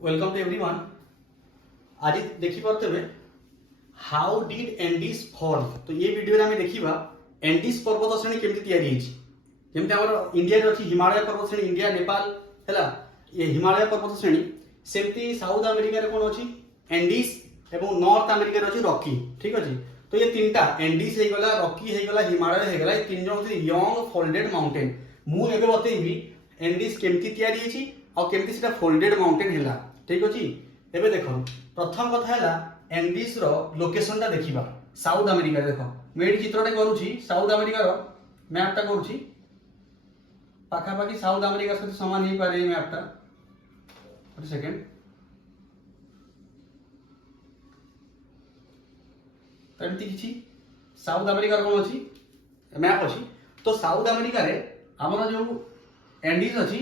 Welcome to everyone. आज देखी पारे हाउ डिड एंडीज फॉल। तो ये वीडियो में देखा एंडीज पर्वत श्रेणी केमती तैयारी जमी आम इंडिया अच्छी हिमालय पर्वत श्रेणी इंडिया नेपाल है ये हिमालय पर्वत श्रेणी सेमती साउथ अमेरिका कौन अच्छी एंडीज एवं नॉर्थ अमेरिका अच्छी रॉकी। ठीक अच्छे तो ये तीन टा एंडीज हो गला रॉकी हो गला हिमालय हो गला ये तीन जन यंग फोल्डेड माउंटेन मुझे बतईबी एंडीज केमती तैयारी और केमती सेटा फोल्डेड माउंटेन है। ठीक अच्छे एबे देखो प्रथम कथा है एंडीज रो लोकेशन टा देखिबा साउथ अमेरिका। देखो मैं चित्रटा करूची साउथ अमेरिका रो मैपटा करूची पाखापाखि साउथ अमेरिका सहित समान ही पारे मैपटा। एक सेकेंड तो एमती किछि साउथ अमेरिका कौन अच्छी मैप अच्छी। तो साउथ अमेरिका रे हमर जो एंडीज अच्छी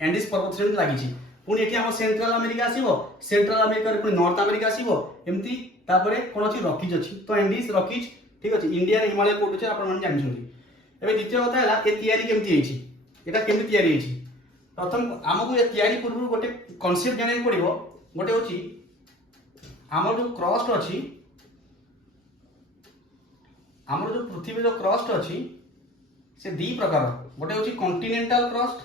एंडीज पर्वत श्रेणी लगी पुणी ये सेंट्रल अमेरिका आसो सेंट्रल अमेरिका पुणी नॉर्थ अमेरिका आसो एमती कौन अच्छी रॉकीज अच्छी। तो एंडीज रॉकीज ठीक अच्छे इंडिया हिमालय कोड अच्छे आप जानते। एवं द्वितीय कथा है ये तैयारी केमती यहाँ केमती तैयारी प्रथम आमको ये तैयारी पूर्व गोटे कनसेप्ट जाना पड़ो गोटे हूँ आम जो क्रस्ट अच्छी आम जो पृथ्वी जो क्रस्ट अच्छी से दी प्रकार गोटे हूँ कॉन्टिनेंटल क्रस्ट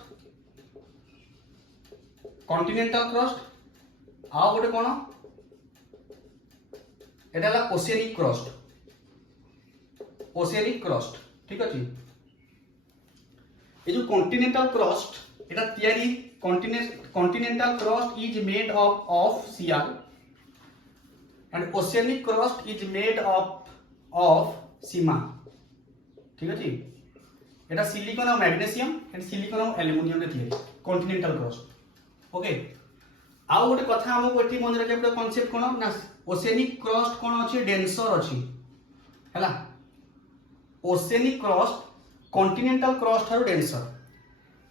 आ गोटे कौन एटा ओशियनिक क्रस्ट। ठीक अच्छे ये जो कॉन्टिनेंटल क्रस्ट एटा तैयारी continental crust is made of sial and oceanic crust is made of sima. ठीक अच्छे एटा सिलिकॉन और मैग्नीशियम एंड सिलिकॉन और एल्युमिनियम रे तैयारी कॉन्टिनेंटल क्रस्ट। ओके आउ गोटे कथा हमको एठी मन रखे कॉन्सेप्ट कोन ना ओशियनिक क्रस्ट कोन अछि डेंसर अछि हैला ओशियनिक क्रस्ट कॉन्टिनेंटल क्रस्ट हारो डेंसर।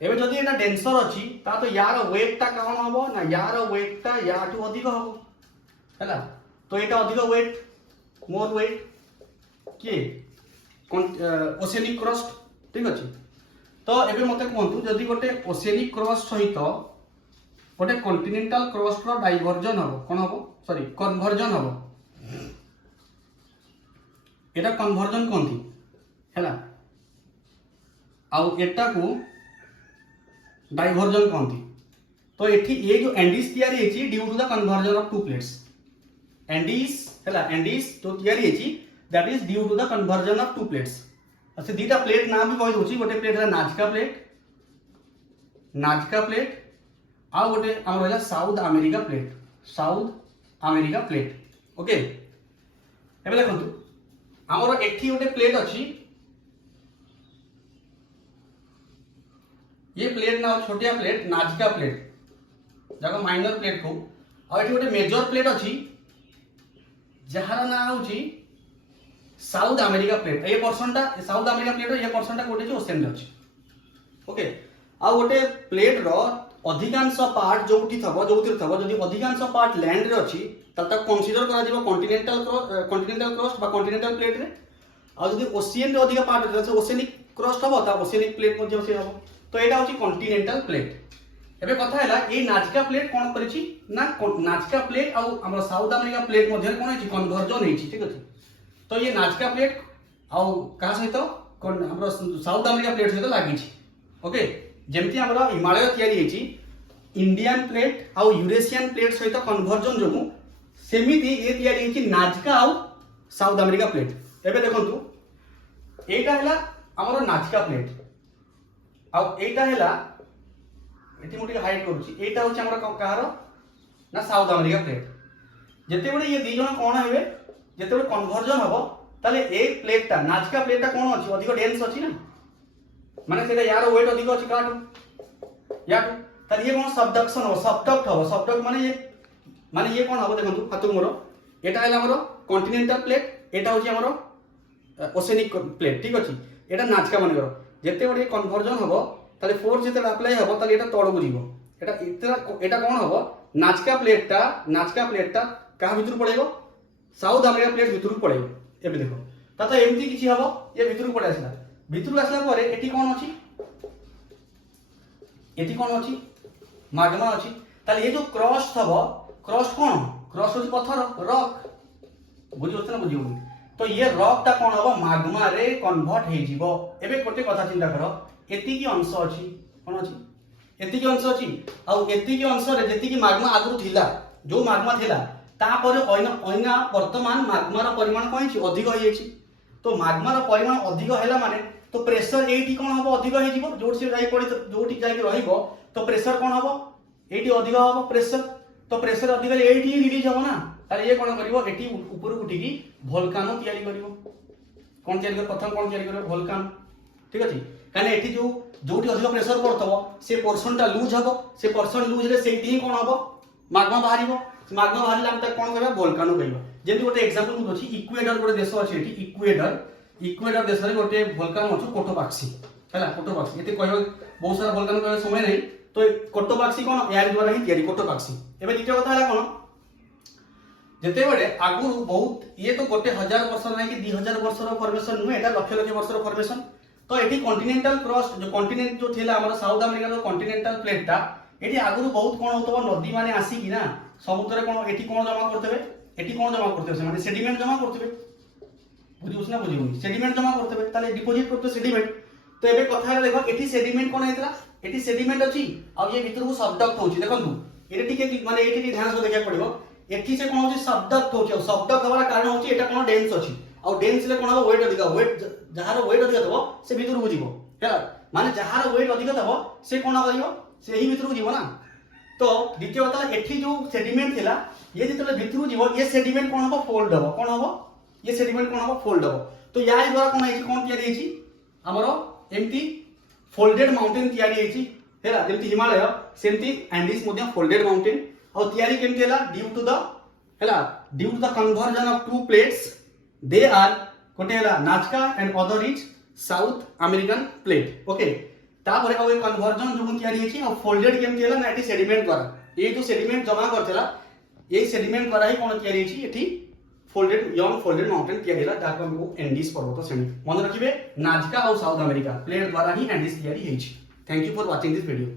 एबे जदी एटा डेंसर अछि ता तो यार वेट ता कोन हबो ना यार वेट ता याटू अधिक हबो हैला। तो एटा अधिक वेट मोर वेट के ओशियनिक क्रस्ट। ठीक अछि तो एबे मते कोंतु जदी गोटे ओशियनिक क्रस्ट सहित गोटे कॉन्टिनेंटल क्रस्ट रो डाइवर्जन हबो कोन हबो सॉरी कन्वर्जन हबो एटा कन्वर्जन कोंथि हैला आउ एटा को डाइवर्जन कोंथि। तो एठी ये जो एंडीज तैयारी हेची due to the convergence of two plates Andes हैला एंडीज तो तैयारी हेची that is due to the convergence of two plates. अच्छा दीटा प्लेट नाम भी कहि दोची गोटे प्लेट है नाजका प्लेट आ गोटे आम रहा साउथ अमेरिका प्लेट। ओके एबे देखंतु हमर एठी गोटे प्लेट अछि ये प्लेट ना छोटिया प्लेट नाजका प्लेट जाको माइनर प्लेट को आ एठी गोटे मेजर प्लेट अछि जहार ना होची साउथ अमेरिका प्लेट। ये पर्सनटा साउथ अमेरिका प्लेट ये पर्सनटा गोटे ओशन रे अछि। ओके आ गोटे प्लेट रो अधिकांश पार्ट जो थबो जदि अधिकांश पार्ट लैंड रे अछि तता कंसीडर करा जिवो कॉन्टिनेंटल क्रस्ट बा कॉन्टिनेंटल प्लेट रे आ जदि ओशियन रे अधिक पार्ट अछि ओशियनिक क्रस्ट हबो ता ओशियनिक प्लेट मध्ये से हबो। तो एटा होची कॉन्टिनेंटल प्लेट। एबे कथा हैला ए नाजका प्लेट कोन करिछि ना नाजका प्लेट आ हमर साउथ अमेरिका प्लेट मध्ये कोन होची कन्वर्जन होईछि। ठीक अछि तो ये नाजका प्लेट आ का सहित हमर साउथ अमेरिका प्लेट सहित लागिछि। ओके जेमती हमर हिमालय तैयारी हेची इंडियन प्लेट आउ यूरेशियन प्लेट सहित कन्वर्जन जो सेमिति ये तैयारी हेची नाजका आउ साउथ अमेरिका प्लेट। एबे देखंतु एटा हैला हमर नाजका प्लेट आउ एटा हैला एठी मोटी हाइट करूची एटा होची हमर कहारो ना साउथ अमेरिका प्लेट। जते बडे ये दी जण कोन हेबे जते बडे कन्वर्जन हबो ताले ए प्लेटटा नाजका प्लेटटा कोन अछि अधिक डेंस अछि ना माने सेटा यार वेट अधिक अछि काटू याटू ताले ये कोन सबडक्शन हो सबडक्ट माने ये कोन हबो देखंतु हातु मोर एटा हैला हमर कॉन्टिनेंटल प्लेट एटा होची हमर ओशियनिक प्लेट। ठीक अछि एटा नाजका माने करो जते बडे कन्वर्जन हबो ताले फोर्स जते अप्लाई हबो ताले एटा तळको जीवो एटा कोन हबो नाजका प्लेटटा का भितर पड़ेगो साउथ अमेरिका प्लेट भितर पड़ेगो। एबे देखो तथा एमती किछि हबो ये भितर पड़े आसला परे एठी कोन अछि माग्मा अछि ताले ये जो क्रस्ट थबो क्रस्ट कोन क्रस्ट होची पत्थर रॉक बुझी होछ ना बुझी होनी तो ये रॉक ता कोन हबो माग्मा रे कन्वर्ट हे जीवो एबे कोटे कथा चिंता करो एति की अंश अछि कोन अछि एति की अंश अछि आ एति की अंश रे जेति की माग्मा आगु थिला जो माग्मा थिला तापर अइना वर्तमान माग्मार परिमाण कौन है अधिक हो जाइए तो माग्मार परिमाण अधिक है माने तो प्रेशर एटी कौन हम अधिक हो जोर से जाई पड़े जो रहिबो तो प्रेशर कौन हम एटी अधिक हम प्रेशर तो प्रेशर अधिक हेले एटी रिलीज हम ना ताले ये कौन करिवो एटी ऊपर उठी की वोल्कानो तयारी करिवो कौन तयारी कर प्रथम कौन तयारी करिवो वोल्कानो ठीक अछि काने एटी जो जोटी अधिक प्रेशर पड़तबो से पोर्शन टा लूज हबो से पोर्शन लूज हेले सेठी ही कौन हबो माग्मा बाहरिबो माग्मा बाहरिला हम तक कोन कहबा वोल्कानो कहबा जेति गोटे एग्जांपल मु दोछि इक्वेडर गोटे देश अछि एठी इक्वेडर देश रे गोटे वोल्कानो अछि कोटोपाक्सी हैला कोटोपाक्सी एते कहबा बहुत सारा वोल्कानो कहबा समय नै तो कोटोपाक्सी कोन यार द्वारा ही तयारी कोटोपाक्सी एबे द्वितीय कथा हला कोन जेते बडे आगु बहुत ये तो गोटे 1000 वर्ष नै कि 2000 वर्ष रो फॉर्मेशन नु एटा लक्ष लक्ष वर्ष रो फॉर्मेशन तो एठी कॉन्टिनेंटल क्रस्ट जो कॉन्टिनेंट जो थिला हमर साउथ अमेरिका रो कॉन्टिनेंटल प्लेट ता एठी आगु बहुत कोन होतबो नदी माने आसी कि ना समुद्र कोन एठी कोन जमा करथबे एठी कोन जमा करथबे से माने सेडिमेंट जमा करथबे बुझी उसना बुझी होनी सेडिमेंट जमा करथबे ताले डिपोजिट करथबे सेडिमेंट तो एबे कथा देखो एठी सेडिमेंट कोन हेतला एठी सेडिमेंट अछि आ ये भीतर को सबडक्ट होची देखंतु एठी के माने एठी ध्यान से देखा पड़िबो एठी से कोन होची सबडक्ट होची सबडक्ट हवार कारण होची एटा कोन डेंस अछि आ डेंस ले कोन हो वेट अधिक वेट जहार वेट अधिक थबो से भीतर को जीवो हैला माने जहार वेट अधिक थबो से कोन करियो से ही भीतर को जीवो ना तो द्वितीय कथा एठी जो सेडिमेंट थिला ये जेतले भीतर जीवो ये सेडिमेंट कोन हबो फोल्ड हबो कोन हबो ये सेडिमेंट कोन हबो फोल्ड हबो तो या द्वारा कोन हेची कोन तयारी हेची हमरो एम्ति फोल्डेड माउंटेन तयारी हेची हेला जेमति हिमालय सेमति एंडीज मध्ये फोल्डेड माउंटेन और तयारी केमति हेला due to the convergence of two plates they are कोटे हेला Nazca and other is South American plate okay तापर अब एक कन्वर्जन जो तयारी हेची और फोल्डेड केमति हेला ना एटी सेडिमेंट द्वारा ये जो सेडिमेंट जमा करथला ये सेडिमेंट द्वारा ही कोन तयारी हेची eighty folded young folded mountain तयारी हेला ताको हमको एंडीज पर्वत श्रेणी मन रखिबे नाजका और साउथ अमेरिका प्लेट द्वारा ही एंडीज तयारी हेची thank you for watching this video.